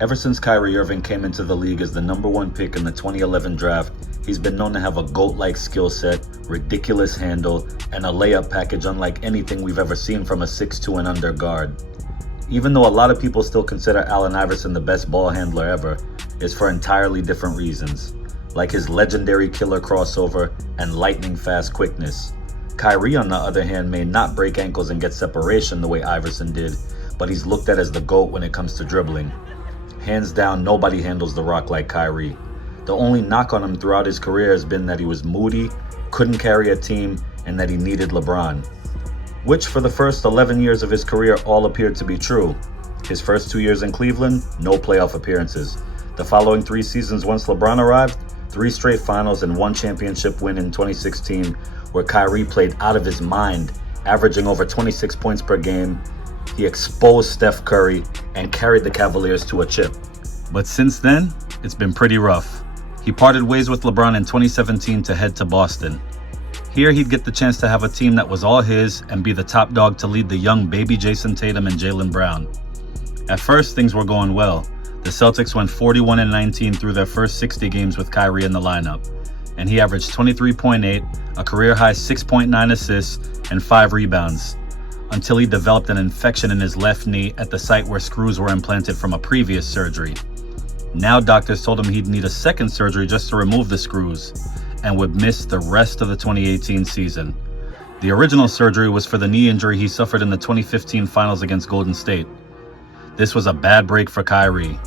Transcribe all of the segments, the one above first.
Ever since Kyrie Irving came into the league as the #1 pick in the 2011 draft, he's been known to have a GOAT-like skill set, ridiculous handle, and a layup package unlike anything we've ever seen from a 6'2" and under guard. Even though a lot of people still consider Allen Iverson the best ball handler ever, it's for entirely different reasons, like his legendary killer crossover and lightning-fast quickness. Kyrie, on the other hand, may not break ankles and get separation the way Iverson did, but he's looked at as the GOAT when it comes to dribbling. Hands down, nobody handles the rock like Kyrie. The only knock on him throughout his career has been that he was moody, couldn't carry a team, and that he needed LeBron. Which for the first 11 years of his career all appeared to be true. His first 2 years in Cleveland, no playoff appearances. The following 3 seasons once LeBron arrived, 3 straight finals and 1 championship win in 2016, where Kyrie played out of his mind, averaging over 26 points per game. He exposed Steph Curry and carried the Cavaliers to a chip. But since then, it's been pretty rough. He parted ways with LeBron in 2017 to head to Boston. Here he'd get the chance to have a team that was all his and be the top dog to lead the young baby Jason Tatum and Jaylen Brown. At first, things were going well. The Celtics went 41-19 through their first 60 games with Kyrie in the lineup, and he averaged 23.8, a career-high 6.9 assists, and 5 rebounds, until he developed an infection in his left knee at the site where screws were implanted from a previous surgery. Now doctors told him he'd need a second surgery just to remove the screws, and would miss the rest of the 2018 season. The original surgery was for the knee injury he suffered in the 2015 finals against Golden State. This was a bad break for Kyrie,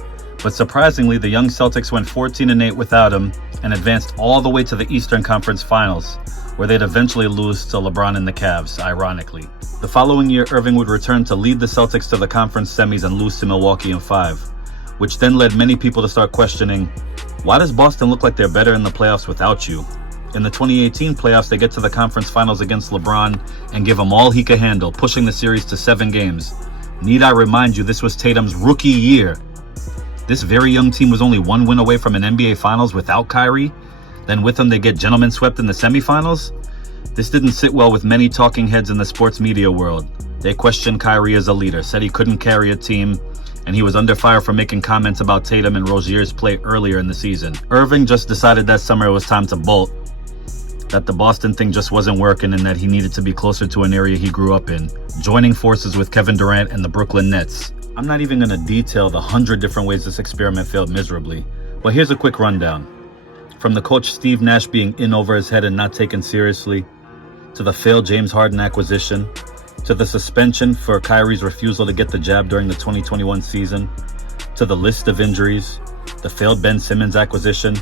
but surprisingly, the young Celtics went 14-8 without him and advanced all the way to the Eastern Conference Finals, where they'd eventually lose to LeBron and the Cavs, ironically. The following year, Irving would return to lead the Celtics to the conference semis and lose to Milwaukee in 5, which then led many people to start questioning, why does Boston look like they're better in the playoffs without you? In the 2018 playoffs, they get to the conference finals against LeBron and give him all he could handle, pushing the series to 7 games. Need I remind you, this was Tatum's rookie year. This very young team was only 1 win away from an NBA Finals without Kyrie. Then with him, they get gentlemen swept in the semifinals. This didn't sit well with many talking heads in the sports media world. They questioned Kyrie as a leader, said he couldn't carry a team, and he was under fire for making comments about Tatum and Rozier's play earlier in the season. Irving just decided that summer it was time to bolt, that the Boston thing just wasn't working and that he needed to be closer to an area he grew up in, joining forces with Kevin Durant and the Brooklyn Nets. I'm not even going to detail the 100 different ways this experiment failed miserably, but here's a quick rundown. From the coach Steve Nash being in over his head and not taken seriously, to the failed James Harden acquisition, to the suspension for Kyrie's refusal to get the jab during the 2021 season, to the list of injuries, the failed Ben Simmons acquisition,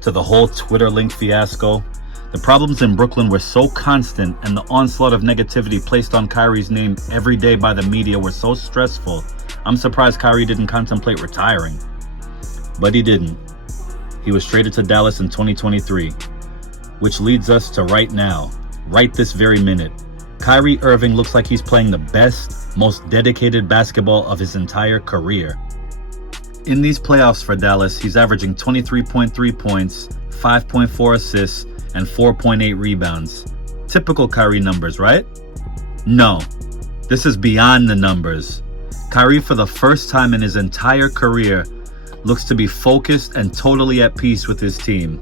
to the whole Twitter link fiasco. The problems in Brooklyn were so constant and the onslaught of negativity placed on Kyrie's name every day by the media were so stressful, I'm surprised Kyrie didn't contemplate retiring. But he didn't. He was traded to Dallas in 2023, which leads us to right now, right this very minute. Kyrie Irving looks like he's playing the best, most dedicated basketball of his entire career. In these playoffs for Dallas, he's averaging 23.3 points, 5.4 assists, and 4.8 rebounds. Typical Kyrie numbers, right? No, this is beyond the numbers. Kyrie, for the first time in his entire career, looks to be focused and totally at peace with his team.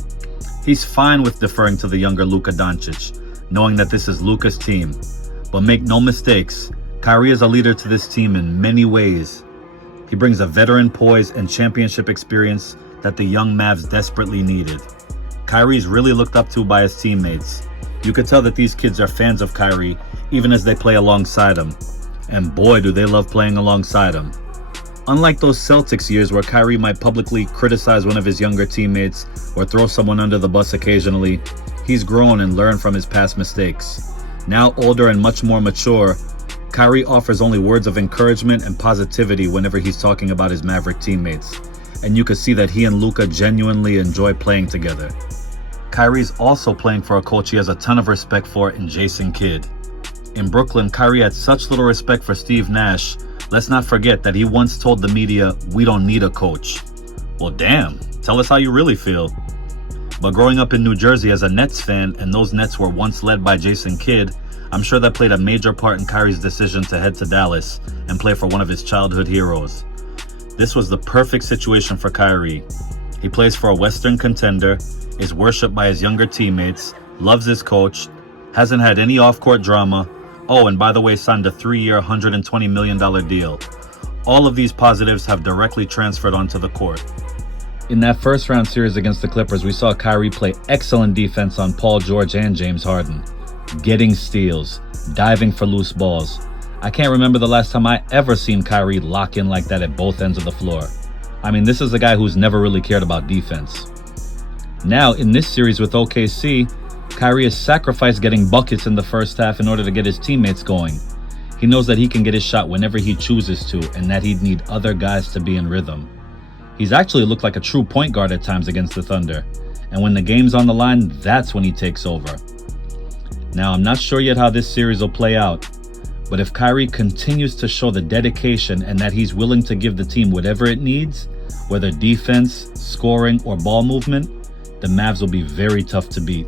He's fine with deferring to the younger Luka Doncic, knowing that this is Luka's team. But make no mistakes, Kyrie is a leader to this team in many ways. He brings a veteran poise and championship experience that the young Mavs desperately needed. Kyrie's really looked up to by his teammates. You could tell that these kids are fans of Kyrie, even as they play alongside him. And boy, do they love playing alongside him. Unlike those Celtics years where Kyrie might publicly criticize one of his younger teammates or throw someone under the bus occasionally, he's grown and learned from his past mistakes. Now older and much more mature, Kyrie offers only words of encouragement and positivity whenever he's talking about his Maverick teammates. And you could see that he and Luka genuinely enjoy playing together. Kyrie's also playing for a coach he has a ton of respect for in Jason Kidd. In Brooklyn, Kyrie had such little respect for Steve Nash. Let's not forget that he once told the media, "We don't need a coach." Well, damn, tell us how you really feel. But growing up in New Jersey as a Nets fan, and those Nets were once led by Jason Kidd, I'm sure that played a major part in Kyrie's decision to head to Dallas and play for one of his childhood heroes. This was the perfect situation for Kyrie. He plays for a Western contender, is worshipped by his younger teammates, loves his coach, hasn't had any off-court drama. Oh, and by the way, signed a 3-year, $120 million deal. All of these positives have directly transferred onto the court. In that first round series against the Clippers, we saw Kyrie play excellent defense on Paul George and James Harden, getting steals, diving for loose balls. I can't remember the last time I ever seen Kyrie lock in like that at both ends of the floor. I mean, this is a guy who's never really cared about defense. Now, in this series with OKC, Kyrie has sacrificed getting buckets in the first half in order to get his teammates going. He knows that he can get his shot whenever he chooses to, and that he'd need other guys to be in rhythm. He's actually looked like a true point guard at times against the Thunder, and when the game's on the line, that's when he takes over. Now, I'm not sure yet how this series will play out, but if Kyrie continues to show the dedication and that he's willing to give the team whatever it needs, whether defense, scoring, or ball movement, the Mavs will be very tough to beat.